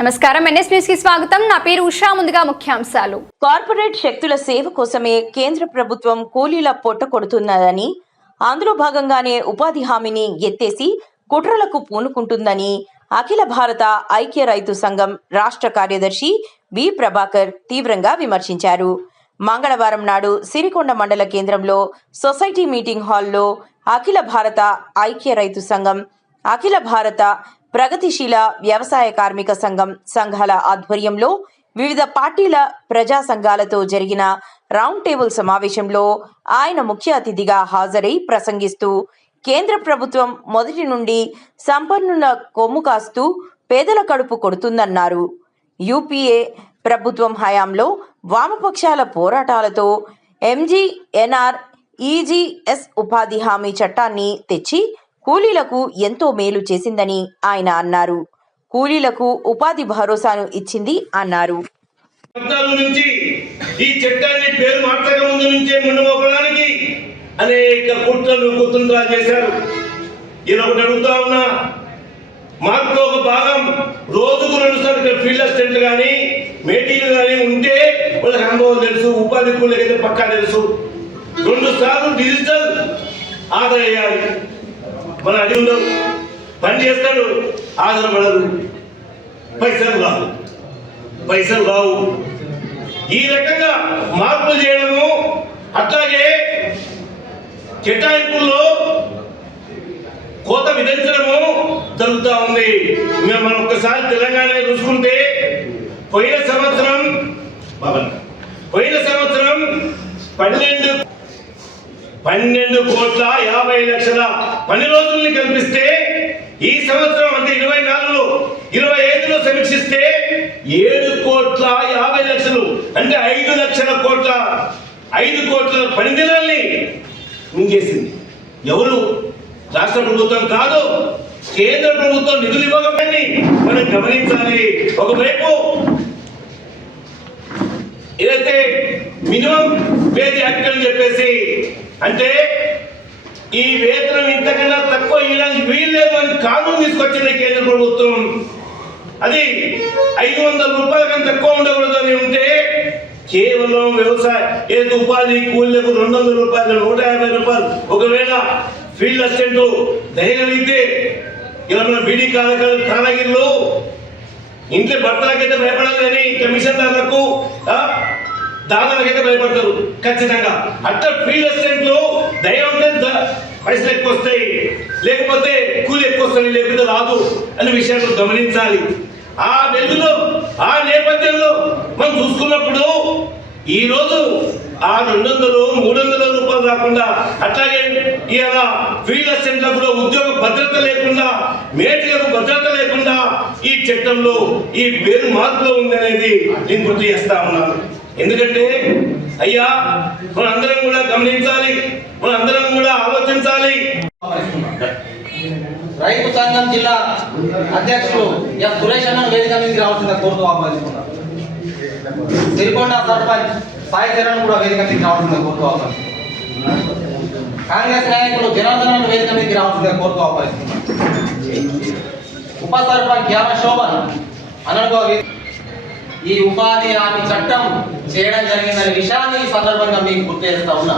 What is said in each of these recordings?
నమస్కారం, NS news కి స్వాగతం. నా పేరు ఉషా. ముందుగా ముఖ్యాంశాలు. కార్పొరేట్ శక్తుల సేవ కోసమే కేంద్ర ప్రభుత్వం కూలీల పొట్ట కొడుతున్నదని, అందులో భాగంగానే ఉపాధి హామీని ఎత్తేసి కుట్రలకు పూనుకుంటుందని అఖిల భారత ఐక్య రైతు సంఘం రాష్ట్ర కార్యదర్శి బి ప్రభాకర్ తీవ్రంగా విమర్శించారు. మంగళవారం నాడు సిరికొండ మండల కేంద్రంలో సొసైటీ మీటింగ్ హాల్లో అఖిల భారత ఐక్య రైతు సంఘం, అఖిల భారత ప్రగతిశీల వ్యవసాయ కార్మిక సంఘం సంఘాల ఆధ్వర్యంలో వివిధ పార్టీల ప్రజా సంఘాలతో జరిగిన రౌండ్ టేబుల్ సమావేశంలో ఆయన ముఖ్య అతిథిగా హాజరై ప్రసంగిస్తూ కేంద్ర ప్రభుత్వం మొదటి నుండి సంపన్నుల కొమ్ము కాస్తూ పేదల కడుపు కొడుతుందన్నారు. యూపీఏ ప్రభుత్వం హయాంలో వామపక్షాల పోరాటాలతో ఎంజీఎన్ఆర్ ఈజీఎస్ ఉపాధి హామీ చట్టాన్ని తెచ్చి కూలీలకు ఎంతో మేలు చేసిందని ఆయన అన్నారు. కూలీలకు ఉపాధి భరోసాను ఇచ్చింది అన్నారు. ఈ చట్టాన్ని పేరు మార్చక ముందు నుంచే ముందుమోపడానికి అనేక కుట్రలు కుతంత్రాలు చేశారు. ఇలా ఒకటి అడుగుతా ఉన్నా, మార్పులో ఒక భాగం రోజుకు 2 సార్లు ఫీల్డ్ అసిస్టెంట్లు కానీ మేటీలు కానీ ఉంటే వాళ్ళకి అనుభవం తెలుసు, ఉపాధి కూలీలకైతే పక్కా తెలుసు. 2 సార్లు డిజిటల్ ఆదాయం వేయాలి. మన అది ఉండవు, పని చేస్తాడు, ఆధారపడదు, పైసలు రావు. ఈ రకంగా మార్పులు చేయడము, అట్లాగే కేటాయింపుల్లో కోత విధించడము జరుగుతూ ఉంది. మనం ఒక్కసారి తెలంగాణ చూసుకుంటే పోయిన సంవత్సరం 12,50,00,000 పని రోజుల్ని కల్పిస్తే ఈ సంవత్సరం అంటే 24లో 25లో సమీక్షిస్తే 7,50,00,000 అంటే 5 కోట్ల పని దినాల్ని మింగేసింది. ఎవరు? రాష్ట్ర ప్రభుత్వం కాదు, కేంద్ర ప్రభుత్వం నిధులు ఇవ్వకపోతే మనం గమనించాలి. ఒకవైపు ఏదైతే మినిమం వేజ్ యాక్ట్ అని చెప్పేసి, అంటే ఈ వేతనం ఇంతకన్నా తక్కువ ఇవ్వడానికి వీల్లేదు అని కానూను తీసుకొచ్చింది కేంద్ర ప్రభుత్వం. అది 500 రూపాయల కన్నా తక్కువ ఉండకూడదని ఉంటే కేవలం వ్యవసాయ ఏదో ఉపాధి కూలీలకు 200 రూపాయలు, 150 రూపాయలు. ఒకవేళ ఫీల్డ్ అసిస్టెంట్ దయగలిగితే ఇలా మన బీడీ కాలగిరిలో ఇంట్లో భర్తలకైతే భయపడాలి కానీ కమిషన్దారులకు దాదాలకైతే భయపడతారు ఖచ్చితంగా. అట్లా ఫీల్డ్ అసిస్టెంట్లు దయ ఉంటే పైసలు ఎక్కువ వస్తాయి, లేకపోతే కూలి ఎక్కువ వస్తుంది, లేకపోతే రాదు అనే విషయాన్ని గమనించాలి. ఆ వెలుగులో ఆ నేపథ్యంలో మనం చూసుకున్నప్పుడు ఈరోజు ఆ 200-300 రూపాయలు రాకుండా, అట్లాగే ఇలా ఫీల్డ్ అసిస్టెంట్లకు కూడా ఉద్యోగ భద్రత లేకుండా, మేటీలకు భద్రత లేకుండా ఈ చట్టంలో ఈ పేరు మార్పులో ఉందనేది నేను గుర్తు చేస్తా ఉన్నాను. ఎందుకంటే అయ్యా మనందరం కూడా గమనించాలి, మనందరం కూడా ఆలోచించాలి. రైతు సంఘం జిల్లా అధ్యక్షుడు ఎస్ సురేష్ అన్న వేదిక మీదకి రావాల్సిన కోరుతూ ఆహ్వానిస్తున్నాం. సిరికొండ సర్పంచ్ సాయి చరణ్ కూడా వేదిక మీదకి రావాల్సిన కోరుతూ ఆహ్వానిస్తున్నాం. కాంగ్రెస్ నాయకులు జనార్దన్ వేదిక మీదకి రావాల్సిన కోరుతూ ఆహ్వానిస్తున్నాం. ఉప సర్పంచ్ యామ శోభన్ అనగా ఈ ఉపాధి హామీ చట్టం చేయడం జరిగిందనే విషయాన్ని ఈ సందర్భంగా మీకు గుర్తు చేస్తా ఉన్నా.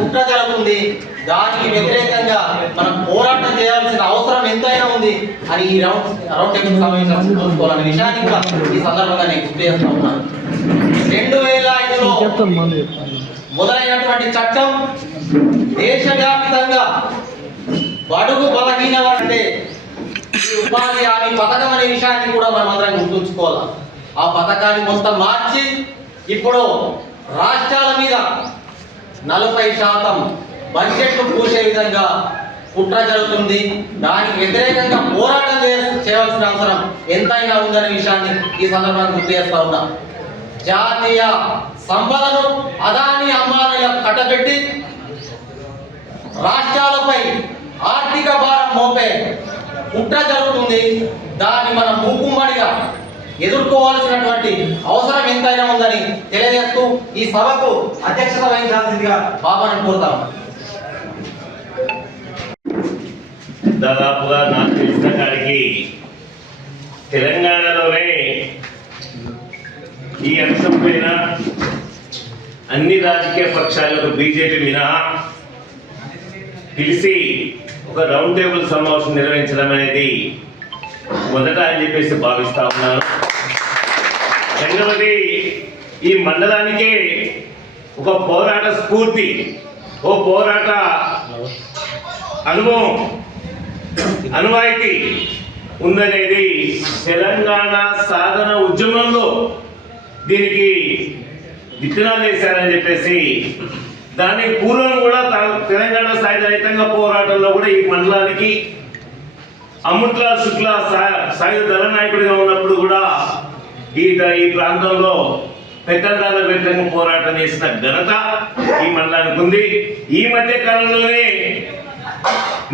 కుట్ర జరుగుతుంది, దానికి వ్యతిరేకంగా మనం పోరాటం చేయాల్సిన అవసరం ఎంతైనా ఉంది అని ఈ రౌండ్ టేబుల్ సమావేశం చూసుకోవాలనే విషయాన్ని కూడా ఈ సందర్భంగా నేను గుర్తు చేస్తా ఉన్నాను. 2005లో మొదలైనటువంటి చట్టం దేశవ్యాప్తంగా బడుగు బలహీన అంటే ఈ ఉపాధి హామీ పథకం అనే విషయాన్ని కూడా మనం అందరం గుర్తుంచుకోవాలి. ఆ పథకాన్ని మొత్తం మార్చి ఇప్పుడు రాష్ట్రాల మీద 40% బడ్జెట్ పోసే విధంగా కుట్ర జరుగుతుంది. దానికి వ్యతిరేకంగా పోరాటం చేయవలసిన అవసరం ఎంతైనా ఉందనే విషయాన్ని ఈ సందర్భంగా గుర్తు చేస్తా ఉన్నా. జాతీయ సంపదను అదాని అంబానీలకు కట్టబెట్టి రాష్ట్రాలపై ఆర్థిక భారం మోపే కుట్ర జరుగుతుంది. దాన్ని మనం మూకుమ్మడిగా ఎదుర్కోవాల్సినటువంటి అవసరం ఎంతైనా ఉందని తెలియజేస్తూ ఈ సభకు అధ్యక్షత వహించాల్సిందిగా బాబాను కోరుతాం. దాదాపుగా నాకు తెలిసిన కాడికి తెలంగాణలోనే ఈ అంశం పైన అన్ని రాజకీయ పక్షాలకు బీజేపీ మినహా పిలిచి ఒక రౌండ్ టేబుల్ సమావేశం నిర్వహించడం అనేది మొదట అని చెప్పేసి భావిస్తా ఉన్నాను. రెండవది, ఈ మండలానికే ఒక పోరాట స్ఫూర్తి, ఓ పోరాట అనుభవం, అనువాయితీ ఉందనేది తెలంగాణ సాధన ఉద్యమంలో దీనికి విత్తనాలు వేశారని చెప్పేసి, దాని పూర్వం కూడా తెలంగాణ సాయుధ పోరాటంలో కూడా ఈ మండలానికి అమృత్లాల్ శుక్లా సాయుధ దళనాయకుడిగా ఉన్నప్పుడు కూడా ఈ ప్రాంతంలో పెత్తందారుల వ్యతిరేకంగా పోరాటం చేసిన ఘనత ఈ మండలానికి ఉంది. ఈ మధ్య కాలంలోనే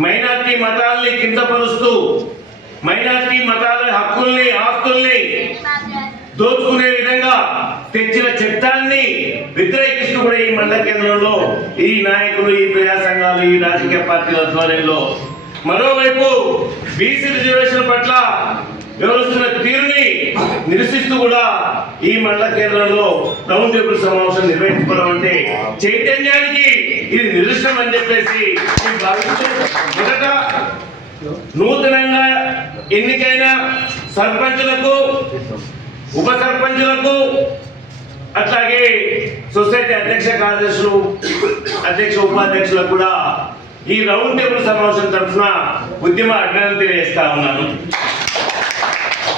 మైనార్టీ మతాల్ని కిందపరుస్తూ మైనార్టీ మతాల హక్కుల్ని, ఆస్తుల్ని దోచుకునే విధంగా తెచ్చిన చట్టాన్ని వ్యతిరేకిస్తూ కూడా ఈ మండల కేంద్రంలో ఈ నాయకులు, ఈ ప్రజా సంఘాలు, ఈ రాజకీయ పార్టీల ఆధ్వర్యంలో, మరోవైపు బీసీ రిజర్వేషన్ పట్ల వ్యవహరిస్తున్న తీరుని నిరసిస్తూ కూడా ఈ మండల కేంద్రంలో రౌండ్ టేబుల్ సమావేశం నిర్వహించుకోవడం అంటే చైతన్యానికి ఇది నిదర్శనం అని చెప్పేసి నేను భావించు. మొదట నూతనంగా ఎన్నికైన సర్పంచులకు, ఉప సర్పంచులకు, అట్లాగే సొసైటీ అధ్యక్ష కార్యదర్శులు, అధ్యక్ష ఉపాధ్యక్షులకు కూడా ఈ రౌండ్ టేబుల్ సమావేశం తరఫున ఉద్యమ అభినందన తెలియజేస్తా ఉన్నాను.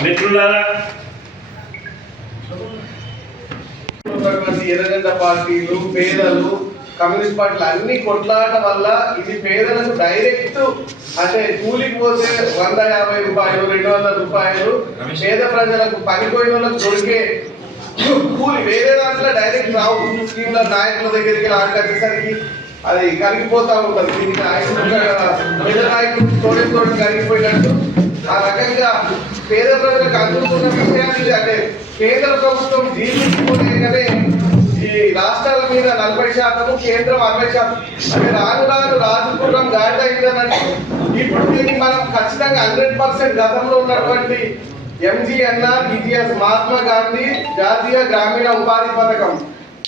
మిత్రులారా, ఎర్రగడ్డ పార్టీలు, పేదలు, కమ్యూనిస్ట్ పార్టీలు అన్ని కొట్లాట వల్ల ఇది పేదలకు డైరెక్ట్ అంటే కూలికి పోతే 150 రూపాయలు, 200 రూపాయలు పేద ప్రజలకు పనిపోయిన వాళ్ళకు దొరికే కూలి వేరే దాంట్లో డైరెక్ట్ రావు. స్కీమ్ల నాయకుల దగ్గరికి ఆడకట్టేసరికి అది కరిగిపోతా ఉంటుంది. దీనికి పేద నాయకులు తోడు కరిగిపోయినట్టు ఆ రకంగా పేద ప్రజలకు అందుతున్న విషయాన్ని అంటే కేంద్ర ప్రభుత్వం జీవించుకోలేకనే ఈ రాష్ట్రాల మీద 40%, కేంద్రం 60%, అంటే రాను రాను రాజకీయం గాడి అయిందన్నట్టు. ఇప్పుడు దీన్ని మనం ఖచ్చితంగా 100% గతంలో ఉన్నటువంటి MGNR, BGS మహాత్మా గాంధీ జాతీయ గ్రామీణ ఉపాధి పథకం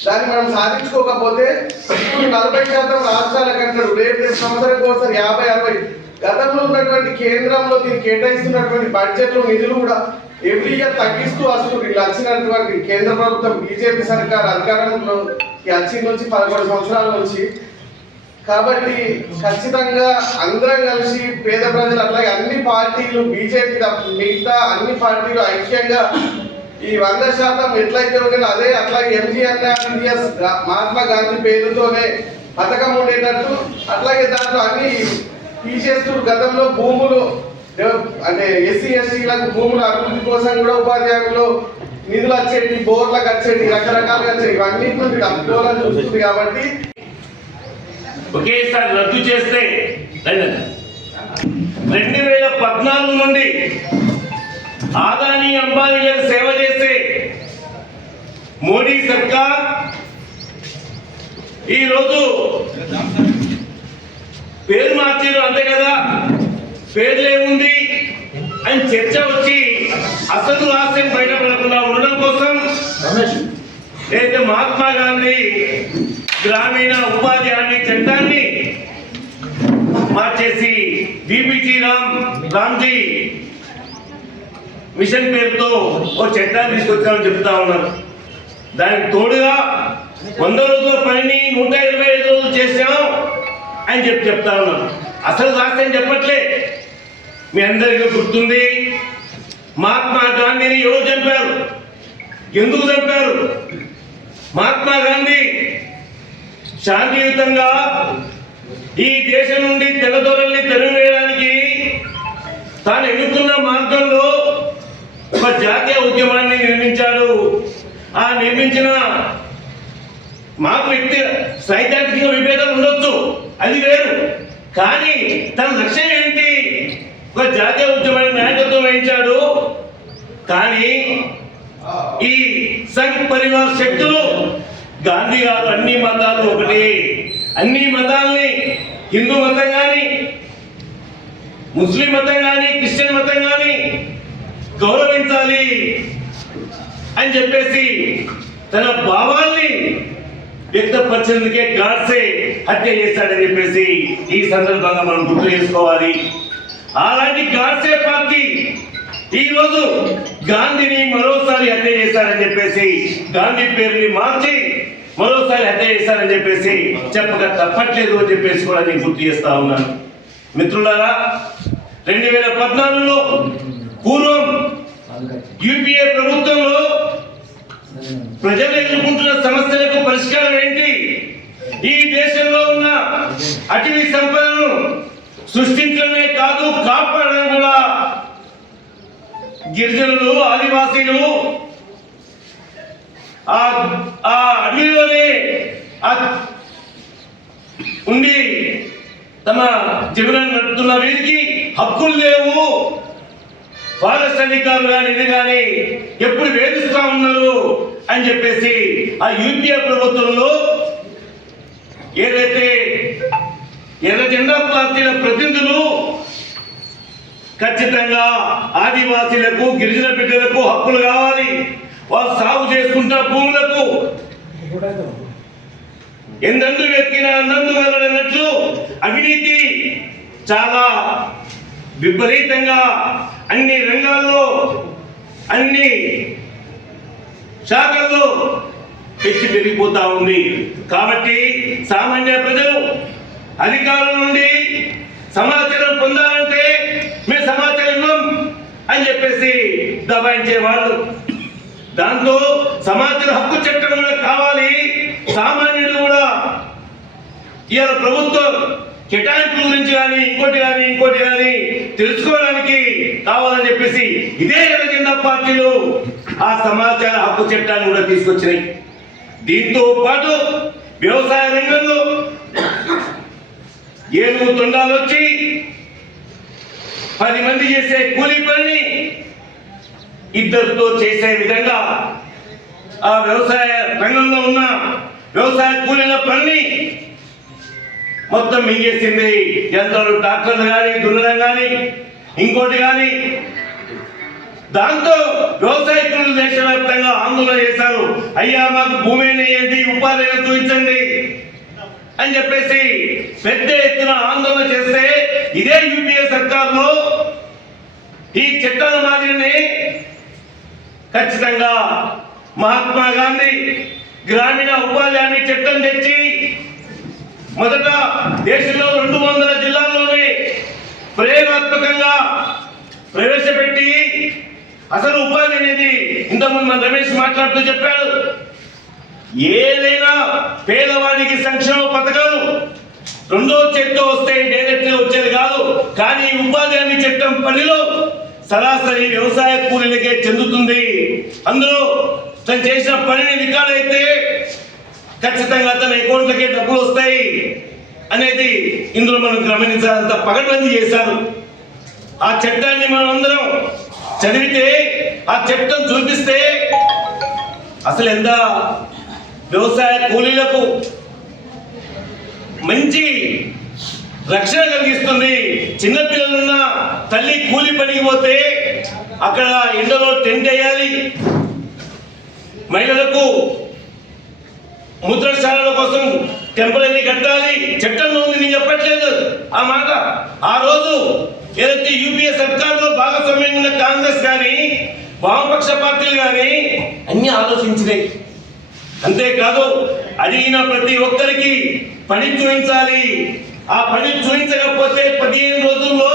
దాన్ని మనం సాధించుకోకపోతే ఇప్పుడు 40% రాష్ట్రాల కంటాడు. రేపు సంవత్సరం కోసం 50-60 గతంలో ఉన్నటువంటి కేంద్రంలో దీన్ని కేటాయిస్తున్నటువంటి బడ్జెట్లు, నిధులు కూడా ఎవ్రీ ఇయర్ తగ్గిస్తూ వస్తుంది. వీళ్ళు వచ్చినటువంటి కేంద్ర ప్రభుత్వం, బీజేపీ సర్కార్ అధికారంలో వచ్చిన నుంచి 11 సంవత్సరాల నుంచి. కాబట్టి ఖచ్చితంగా అందరం కలిసి పేద ప్రజలు, అట్లాగే అన్ని పార్టీలు, బీజేపీ మిగతా అన్ని పార్టీలు ఐక్యంగా ఈ 100% ఎట్లయితే ఉండేది అదే అట్లాగే MGNR మహాత్మా గాంధీ పేరుతోనే పథకం ఉండేటట్టు, అట్లాగే దాంట్లో అన్ని తీసేస్తూ గతంలో భూములు అంటే SC STలకు భూముల అభివృద్ధి కోసం కూడా ఉపాధి హామీలో నిధులు వచ్చేటి, బోర్లకు వచ్చేటి, రకరకాలుగా వచ్చేవి, ఇవన్నీ మీరు అప్పుకోవాలని చూస్తుంది. కాబట్టి ఒకేసారి రద్దు చేస్తే 2014 నుండి ఆదాని, అంబానీలకు సేవ చేసే మోడీ సర్కార్ ఈరోజు పేరు మార్చారు, అంతే కదా, పేర్లేముంది అని చర్చ వచ్చి అసలు రహస్యం బయటపడకుండా ఉండడం కోసం అయితే మహాత్మా గాంధీ గ్రామీణ ఉపాధి హామీ చట్టాన్ని మార్చేసి బీపీజీ రామ్జీ మిషన్ పేరుతో ఓ చట్టాన్ని తీసుకొచ్చామని చెప్తా ఉన్నారు. దానికి తోడుగా 100 రోజుల పనిని 125 రోజులు చేశాం అని చెప్తా ఉన్నారు. అసలు రహస్యం చెప్పట్లే. మీ అందరికీ గుర్తుంది, మహాత్మా గాంధీని ఎవరు చంపారు, ఎందుకు చంపారు? మహాత్మా గాంధీ శాంతియుతంగా ఈ దేశం నుండి తెల్లదొరల్ని తరిమివేయడానికి తాను ఎన్నుకున్న మార్గంలో ఒక జాతీయ ఉద్యమాన్ని నిర్మించాడు. ఆ నిర్మించిన మాకు వ్యక్తి సైద్ధాంతిక విభేదాలు ఉండొచ్చు, అది వేరు. కానీ తన లక్ష్యం ఏంటి? ఒక జాతీయ ఉద్యమాన్ని నాయకత్వం వహించాడు. కానీ ఈ సంఘ్ పరివార్ శక్తులు, గాంధీ గారు అన్ని మతాలు ఒకటి, అన్ని మతాల్ని, హిందూ మతం కానీ, ముస్లిం మతం కానీ క్రిస్టియన్ మతం కానీ గౌరవించాలి అని చెప్పేసి తన భావాల్ని వ్యక్తపరిచేందుకే గాడ్సే హత్య చేశాడని చెప్పేసి ఈ సందర్భంగా మనం గుర్తు చేసుకోవాలి. అలాంటి గాడ్సే పార్టీ ఈ రోజు గాంధీని మరోసారి హత్య చేశారని చెప్పేసి, గాంధీ పేరుని మార్చి మరోసారి హత్య చేశారని చెప్పేసి చెప్పక తప్పట్లేదు అని చెప్పేసి కూడా నేను గుర్తు చేస్తా ఉన్నాను. మిత్రులారా, 2014లో పూర్వం యూపీఏ ప్రభుత్వంలో ప్రజలు ఎదుర్కొంటున్న సమస్యలకు పరిష్కారం ఏంటి, ఈ దేశంలో ఉన్న అటవీ సంపదను సృష్టించడమే కాదు కాపాడడం కూడా గిరిజనులు ఆదివాసీలు ఆ అడవిలోనే ఉండి తమ జీవనాన్ని నడుపుతున్న వీరికి హక్కులు లేవు, ఫారెస్ట్ అధికారులు కానీ ఇది కానీ ఎప్పుడు వేధిస్తా ఉన్నారు అని చెప్పేసి ఆ యూపీఏ ప్రభుత్వంలో ఏదైతే ఎర్ర జెండా పార్టీల ప్రతినిధులు ఖచ్చితంగా ఆదివాసీలకు గిరిజన బిడ్డలకు హక్కులు కావాలి, వాళ్ళు సాగు చేసుకుంటున్న భూములకు ఎందెందు వెతికినా అన్నందు వెళ్ళనట్లు అవినీతి చాలా విపరీతంగా అన్ని రంగాల్లో అన్ని శాఖల్లో పెంచి పెరిగిపోతా ఉంది. కాబట్టి సామాన్య ప్రజలు అధికారుల నుండి సమాచారం పొందాలంటే మేము సమాచారం ఇవ్వం అని చెప్పేసి దబాయించేవాళ్ళు. దాంతో సమాచార హక్కు చట్టం కూడా కావాలి, సామాన్యులు కూడా ఇవాళ ప్రభుత్వం కేటాయింపుల గురించి కానీ ఇంకోటి కానీ తెలుసుకోవడానికి కావాలని చెప్పేసి ఇదే ఎర్ర జెండా పార్టీలు ఆ సమాచార హక్కు చట్టాన్ని కూడా తీసుకొచ్చినాయి. దీంతో పాటు వ్యవసాయ రంగంలో ఏనుగు తొండాలు వచ్చి 10 మంది చేసే కూలీ పనిని ఇద్దరితో చేసే విధంగా ఆ వ్యవసాయ రంగంలో ఉన్న వ్యవసాయ కూలీల పనిని మొత్తం మింగేసింది. యంత్రాలు, ట్రాక్టర్లు కానీ దున్నడం కానీ ఇంకోటి కానీ. దాంతో వ్యవసాయకులు దేశవ్యాప్తంగా ఆందోళన చేశారు. అయ్యా మాకు భూమి ఏంటి, ఉపాధి చూపించండి అని చెప్పేసి పెద్ద ఎత్తున ఆందోళన చేస్తే ఇదే యూపీఏ సర్కార్లో ఈ చట్టాల మాదిరిని ఖచ్చితంగా మహాత్మా గాంధీ గ్రామీణ ఉపాధి హామీ చట్టం తెచ్చి మొదట దేశంలో 200 జిల్లాల్లోనే ప్రయోగాత్మకంగా ప్రవేశపెట్టి అసలు ఉపాధి అనేది ఇంతకుముందు మన రమేష్ మాట్లాడుతూ చెప్పాడు. ఏదైనా పేదవాడికి సంక్షేమ పథకాలు రెండో చేతితో వస్తే డైరెక్ట్ వచ్చేది కాదు. కానీ ఉపాధి హామీ చట్టం పనిలో సరాసరి వ్యవసాయ కూలీలకే చెందుతుంది. అందులో తను చేసిన పనిని రికార్డ్ అయితే ఖచ్చితంగా తన అకౌంట్లకే డబ్బులు వస్తాయి అనేది ఇందులో మనం గమనించాలంత పగడ్బందీ చేశారు. ఆ చట్టాన్ని మనం అందరం చదివితే, ఆ చట్టం చూపిస్తే అసలు ఎంత వ్యవసాయ కూలీలకు మంచి రక్షణ కలిగిస్తుంది. చిన్నపిల్లలున్న తల్లి కూలి పనికి పోతే అక్కడ ఎండలో టెంట్ వేయాలి, మహిళలకు మూత్రశాలల కోసం టెంపరీ కట్టాలి. చట్టంలో ఉంది, నేను చెప్పట్లేదు ఆ మాట. ఆ రోజు ఏదైతే యూపీఏ సర్కార్లో భాగస్వామ్యం ఉన్న కాంగ్రెస్ కానీ వామపక్ష పార్టీలు కానీ అన్ని ఆలోచించినాయి. అంతేకాదు అడిగిన ప్రతి ఒక్కరికి పని చూపించాలి. ఆ పని చూపించకపోతే 15 రోజుల్లో